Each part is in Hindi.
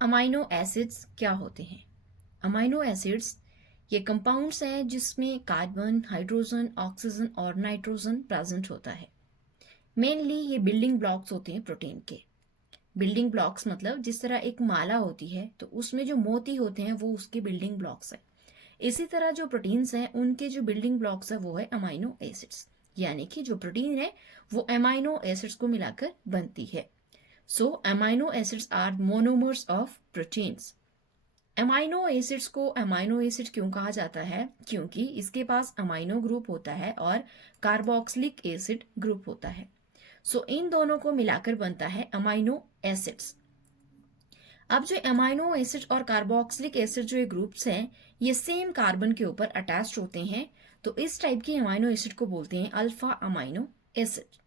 अमाइनो एसिड्स क्या होते हैं? अमाइनो एसिड्स ये कंपाउंड्स हैं जिसमें कार्बन, हाइड्रोजन, ऑक्सीजन और नाइट्रोजन प्रेजेंट होता है। मेनली ये बिल्डिंग ब्लॉक्स होते हैं प्रोटीन के। बिल्डिंग ब्लॉक्स मतलब जिस तरह एक माला होती है तो उसमें जो मोती होते हैं वो उसके बिल्डिंग ब्लॉक्स है। इसी तरह जो प्रोटीन्स हैं उनके जो बिल्डिंग ब्लॉक्स है वो है अमाइनो एसिड्स, यानी कि जो प्रोटीन है वो अमाइनो एसिड्स को मिलाकर बनती है। So amino acids are monomers of proteins. Amino acids को अमाइनो एसिड क्यों कहा जाता है? क्योंकि इसके पास अमाइनो ग्रुप होता है और कार्बोक्सिलिक एसिड ग्रुप होता है। सो इन दोनों को मिलाकर बनता है अमाइनो एसिड्स। अब जो अमाइनो एसिड और कार्बोक्सिलिक एसिड जो ये ग्रुप्स हैं ये सेम कार्बन के ऊपर अटैच्ड होते हैं, तो इस टाइप के अमाइनो एसिड को बोलते हैं अल्फा अमाइनो एसिड।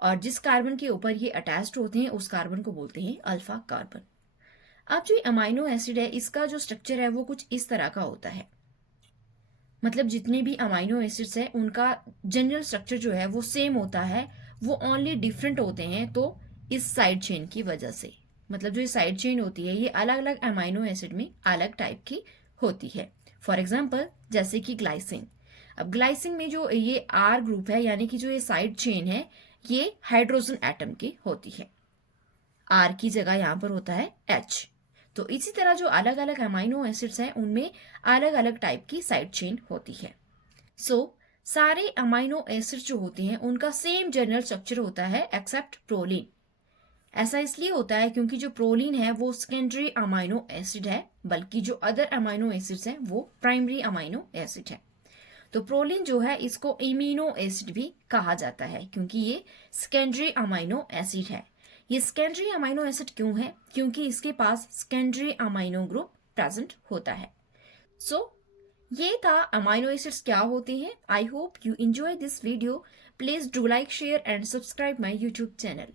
और जिस कार्बन के ऊपर ये अटैच्ड होते हैं उस कार्बन को बोलते हैं अल्फा कार्बन। अब जो अमाइनो एसिड है इसका जो स्ट्रक्चर है वो कुछ इस तरह का होता है। मतलब जितने भी अमाइनो एसिड्स है उनका जनरल स्ट्रक्चर जो है वो सेम होता है, वो ओनली डिफरेंट होते हैं तो इस साइड चेन की वजह से। मतलब जो ये साइड चेन होती है ये अलग अलग अमाइनो एसिड में अलग टाइप की होती है। फॉर एग्जाम्पल जैसे कि ग्लाइसिन। अब ग्लाइसिन में जो ये आर ग्रुप है यानी कि जो ये साइड चेन है ये हाइड्रोजन एटम की होती है। आर की जगह यहाँ पर होता है एच। तो इसी तरह जो अलग अलग अमाइनो एसिड्स हैं उनमें अलग अलग टाइप की साइड चेन होती है। सो सारे अमाइनो एसिड्स जो होते हैं उनका सेम जनरल स्ट्रक्चर होता है एक्सेप्ट प्रोलीन। ऐसा इसलिए होता है क्योंकि जो प्रोलीन है वो सेकेंडरी अमाइनो एसिड है, बल्कि जो अदर अमाइनो एसिड्स हैं वो प्राइमरी अमाइनो एसिड है। तो प्रोलीन जो है इसको इम्यूनो एसिड भी कहा जाता है क्योंकि ये सेकेंडरी अमाइनो एसिड है। ये सेकेंडरी अमाइनो एसिड क्यों है? क्योंकि इसके पास सेकेंडरी अमाइनो ग्रुप प्रेजेंट होता है। सो ये था अमाइनो एसिड्स क्या होते हैं। I hope you enjoy this video. Please do like, share and subscribe my YouTube channel.